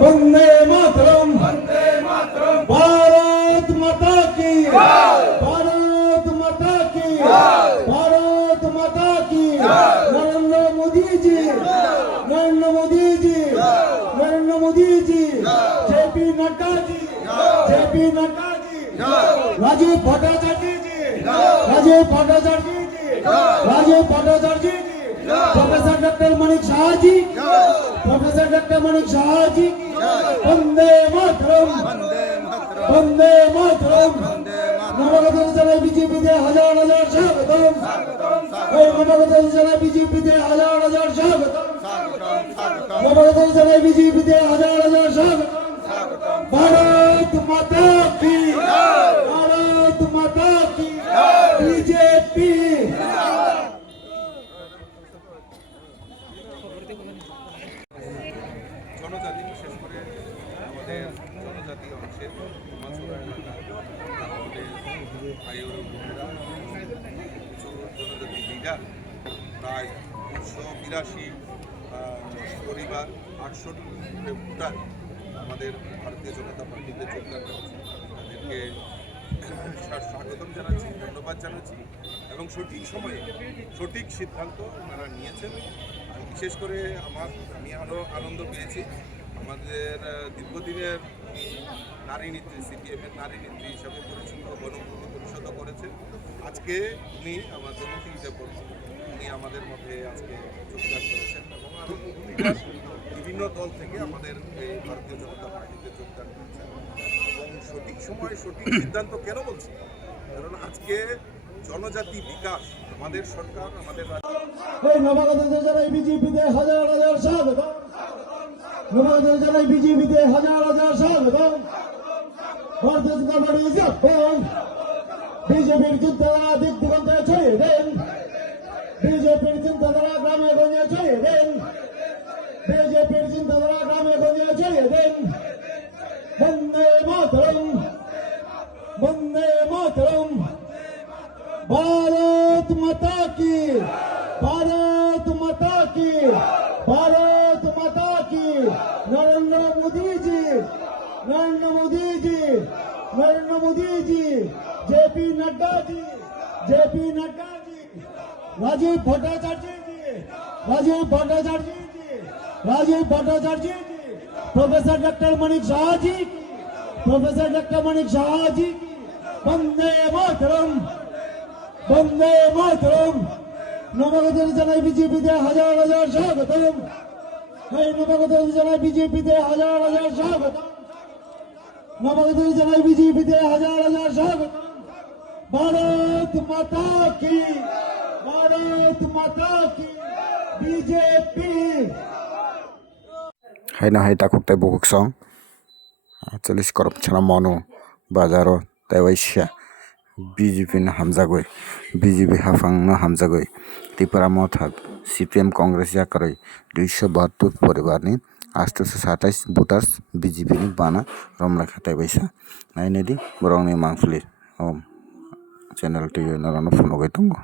वंदे मातरम भारत माता की भारत माता की भारत माता की नरेंद्र मोदी जी नरेंद्र मोदी जी नरेंद्र मोदी जी जेपी नड्डा जी जेपी नड्डा जी राजीव भट्टाचार्य जी राजीव भट्टाचार्य जी राजीव भट्टाचार्य जी professor doctor Manik Shah ji professor doctor Manik Shah ji Vande Mataram Vande Mataram नवगत জানাই বিজেপিতে হাজার হাজার স্বাগতম এই নবগত জানাই বিজেপিতে হাজার হাজার স্বাগতম নবগত জানাই বিজেপিতে হাজার হাজার স্বাগতম भारत माता की भारत माता की बीजेपी জনজাতি বিশেষ করে আমাদের জনজাতি অংশের মাছুরা এলাকা আমাদের ভাইয়ের বোনেরা কিছু জনজাতি লিডার প্রায় 182 পরিবার 68 ভোটার আমাদের ভারতীয় জনতা পার্টিতে যোগদান করেছে। তাদেরকে স্বাগতম জানাচ্ছি, ধন্যবাদ জানাচ্ছি এবং সঠিক সময়ে সঠিক সিদ্ধান্ত তারা নিয়েছেন। বিশেষ করে আমি আরও আনন্দ পেয়েছি আমাদের দীর্ঘদিনের নারী নেত্রী সিপিএমের নারী নেত্রী হিসাবে পরিচিত গণমুক্তি পরিষদও করেছেন। আজকে উনি আমার জনতি হিসেবে পরিচিত, উনি আমাদের মধ্যে আজকে যোগদান করেছেন এবং আরও বিভিন্ন দল থেকে আমাদের এই ভারতীয় জনতা পার্টিতে যোগদান করেছেন এবং সঠিক সময়ে সঠিক সিদ্ধান্ত কেন বলছি, কারণ আজকে জনজাতি বিকাশ আমাদের সরকার আমাদের নবাগতদের জানাই বিজেপিতে হাজার হাজার স্বাগতম নবাগতদের জানাই বিজেপিতে হাজার হাজার স্বাগতম ভারতীয় জনতা পার্টি জিন্দাবাদ বিজেপির চিন্তাধারা দিক দিগন্তে ছড়িয়ে দেন বিজেপির চিন্তাধারা গ্রামে গঞ্জে ছড়িয়ে দেন বিজেপির চিন্তাধারা গ্রামে গঞ্জে ছড়িয়ে দেন বন্দে মাতরম বন্দে মাতরম भारत माता की भारत माता की भारत माता की नरेंद्र मोदी जी नरेंद्र मोदी जी नरेंद्र मोदी जी जेपी नड्डा जी जेपी नड्डा जी राजीव भट्टाचार्य जी राजीव भट्टाचार्य जी राजीव भट्टाचार्य जी professor doctor Manik Shah ji professor doctor Manik Shah ji Vande Mataram Vande Mataram नवगत জানাই বিজেপিতে হাজার হাজার স্বাগতম এই নবগত জানাই বিজেপিতে হাজার হাজার স্বাগতম নবগত জানাই বিজেপিতে হাজার হাজার স্বাগতম भारत माता की भारत माता की BJP hay na hay takuk tay bukuk song chelis korop chana mono bazaro tay waisya BJP na hamjagoi BJP hafang na hamjagoi Tripura মথাক সিপিএম কংগ্রেস জাকারই 272 পরিবারনি 827 voters BJP ni bana romla khatai baisa nainedi borongni mangfuli channel ti narano phone goi tongo।